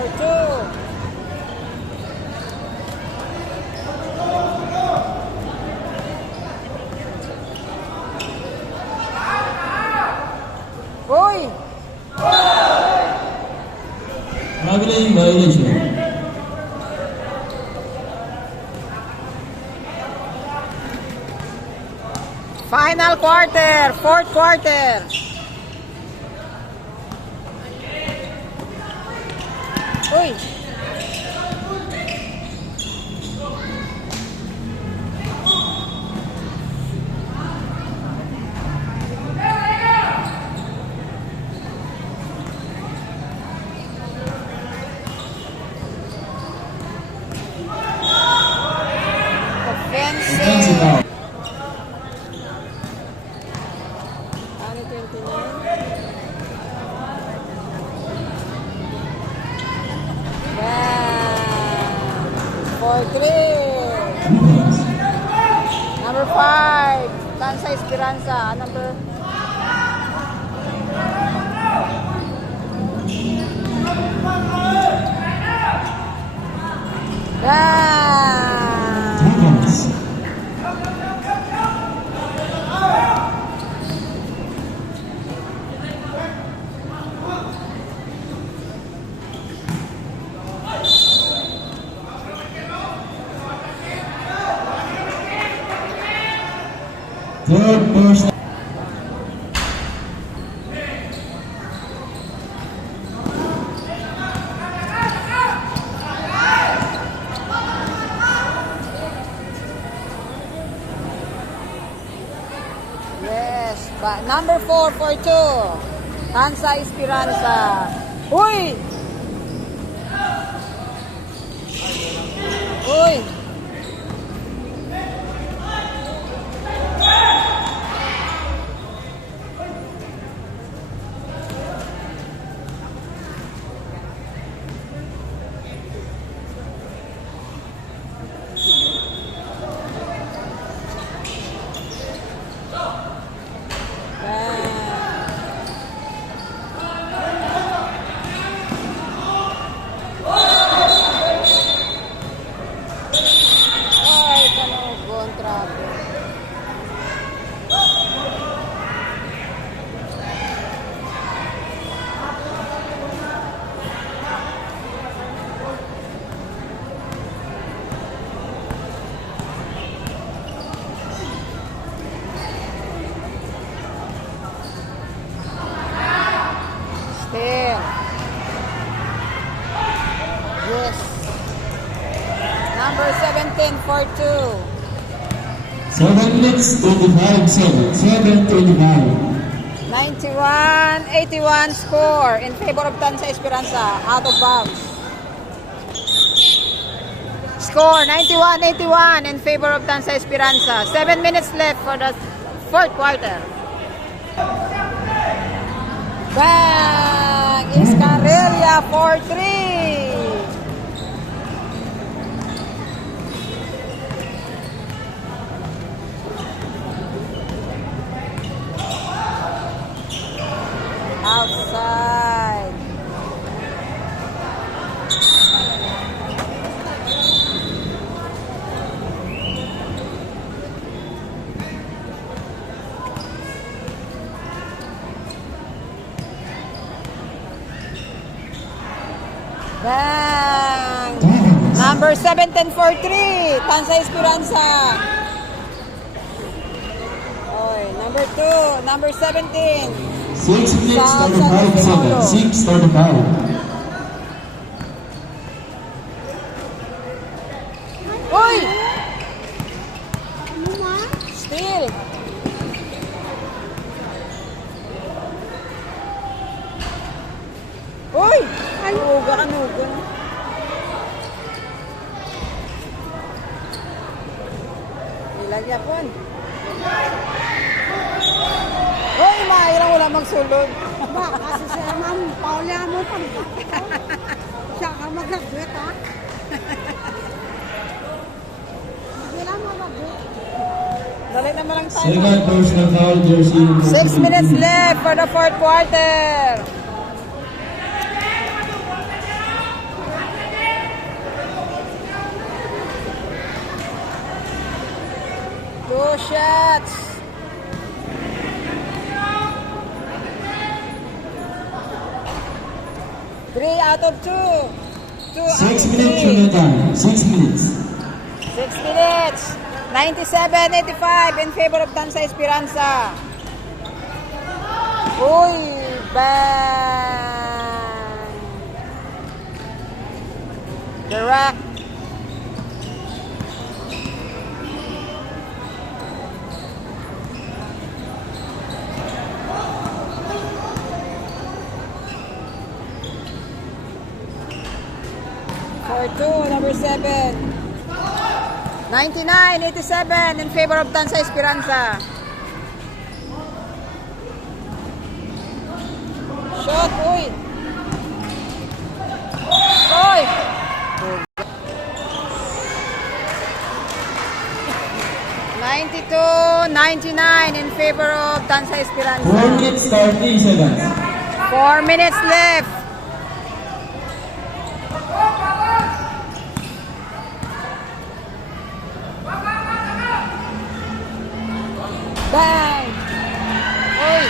4-2. Uy! Traveling violation. Final quarter, fourth quarter. Uy! Offensive foul. Ano 29? Yeah. 4-3. Number 5. Tansa Esperanza. Number... Yeah. Defense. Third person. Yes. Number 4 for 2. Tansa Esperanza. Uy! Uy! Ay, tanong kontrako. Still. Yes. Number 17 for 2. 7 minutes, 25 seconds. 7:25. 91-81 score in favor of Tansa Esperanza. Out of bounds. Score 91-81 in favor of Tansa Esperanza. 7 minutes left for the fourth quarter. Bang! Iscarilla for 3. Outside. Bang! Number 17 for 3. Tansa Esperanza. Oy, number 2. Number 17. 6 minutes, 35 seconds. 6:35. Uy! Still. Uy! Ay, uga. Ilagyan po. Uy, mahirang wala magsulod. Ba, kasi siya ma'am, paulihan mo pa. Siya ka mag-graduate, ha? Hindi lang mag-graduate. Dali naman lang tayo. Second personal foul, jersey number 6 minutes left for the fourth quarter. 2 shots. Three out of 2. 2 out 6 of minutes 3. remaining. 6 minutes. 6 minutes. 97-85 in favor of Tansa Esperanza. Uy, bang! Direct. For 2, number 7. 99-87 in favor of Tansa Esperanza. Shot, uy. Uy. 92-99 in favor of Tansa 4 Esperanza. minutes 30 seconds. 4 minutes left. Bang! Uy!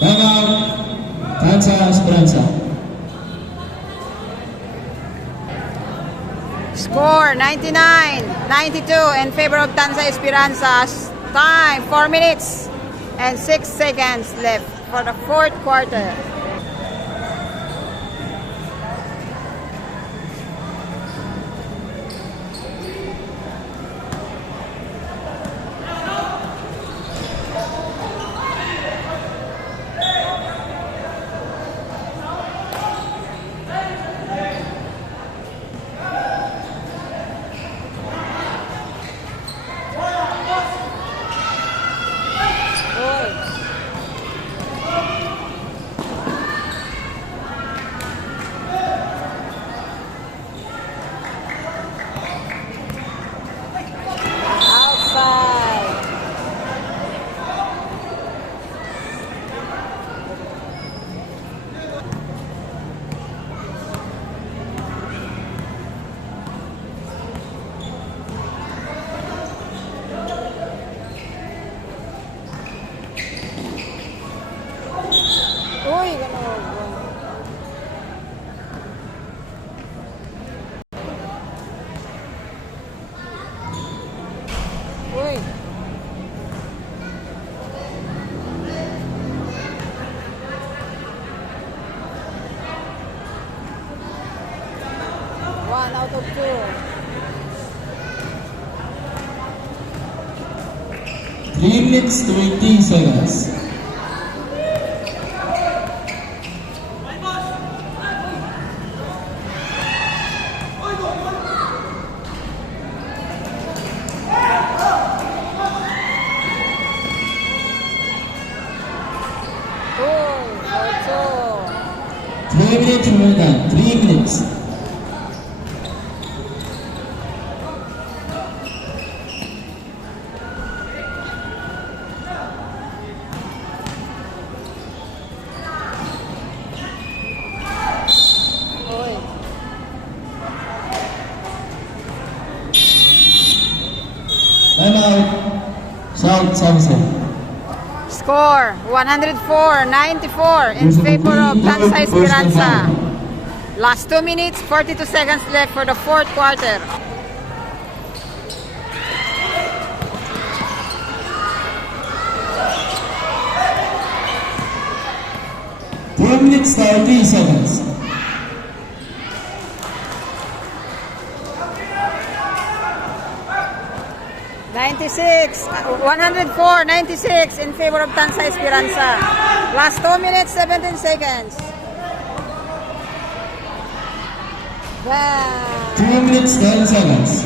Time out. Tansa Esperanza. Score 99-92 in favor of Tansa Esperanza. Time 4 minutes and 6 seconds left for the fourth quarter. Uy. Outside. Uy, ganun. Uy. One out of 2. 3 minutes 20 seconds. Uy, for 3 minutes remaining. 3 minutes. Uy. Time out. South Sunset. Score 104-94 in favor of Tansa Esperanza. Last 2 minutes, 42 seconds left for the fourth quarter. Four minutes 30 seconds. Ninety-six, 104-96 in favor of Tansa Esperanza. Last 2 minutes, 17 seconds. Bang! 2 minutes 10 seconds.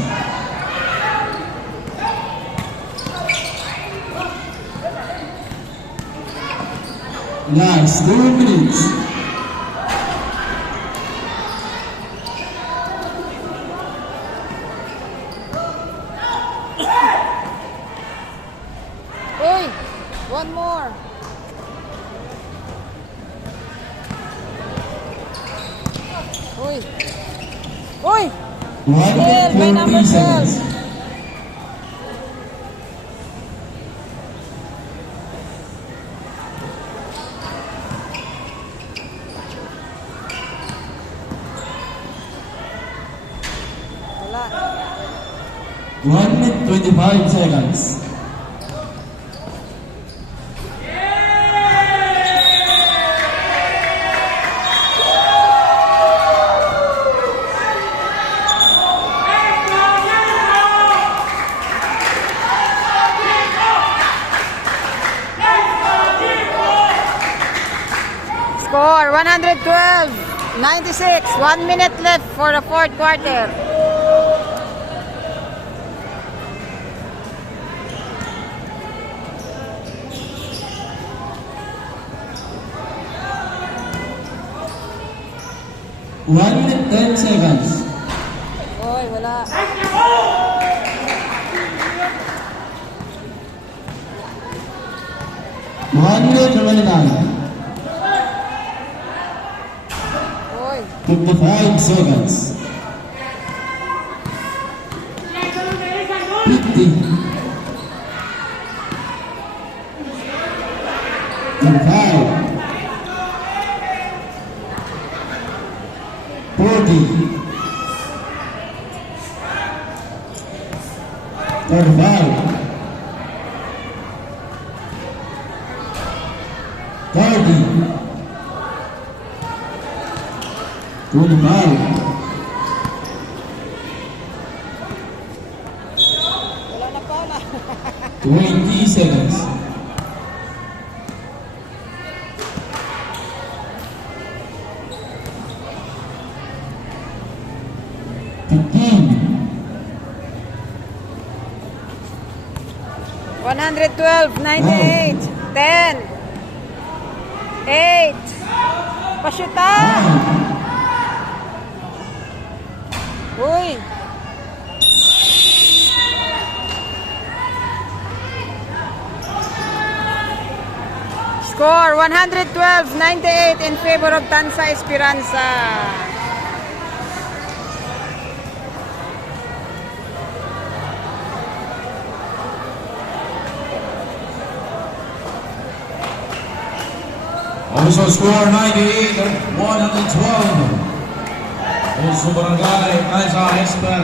Last 2 minutes. Uy! Uy. Uy! 1 By number 20 seconds. 12. Wala. 1 minute 25 seconds. Score 112, 96. 1 minute left for the fourth quarter. One minute 10 seconds. Oy, wala. One minute remaining. Oy. 55 seconds. 50. 35. 40. 35. 30. 25. Wala na pala. 20 seconds. 15. 112, 98. 10. 8. Pasyuta! 9. Uy! Score 112, 98 in favor of Tansa Esperanza. Also score 98 112. Also Barangay Tansa Esperanza.